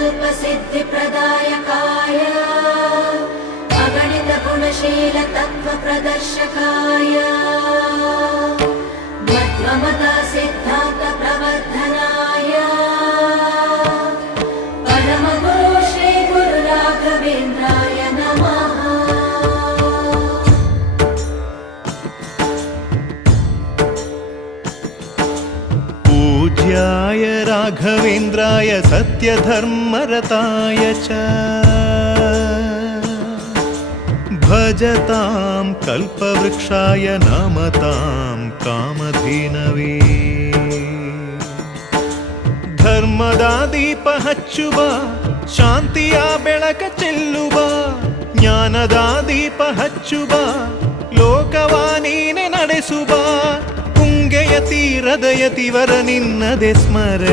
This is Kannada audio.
कल्पसिद्धिप्रदायकाय अगणितगुणशीलतत्त्वप्रदर्शकाय मध्वमता सिद्धान्तप्रवर्धनाय परमगुरु श्रीगुरुराघवेन्द्राय नमः। पूज्याय राघवेन्द्राय सत्यधर्मरताय च भजतां कल्पवृक्षाय नमतां कामधेनवे। ಧರ್ಮದ ದೀಪ ಹಚ್ಚುವ ಶಾಂತಿಯ ಬೆಳಕ ಚೆಲ್ಲುವ ಜ್ಞಾನದ ದೀಪ ಹಚ್ಚುವ ಲೋಕವ ನೀನೆ ನಡೆಸುವ ಪುಂಗೆಯ ತೀರದ ಯತಿವರ ನಿನ್ನದೆ ಸ್ಮರಣೆ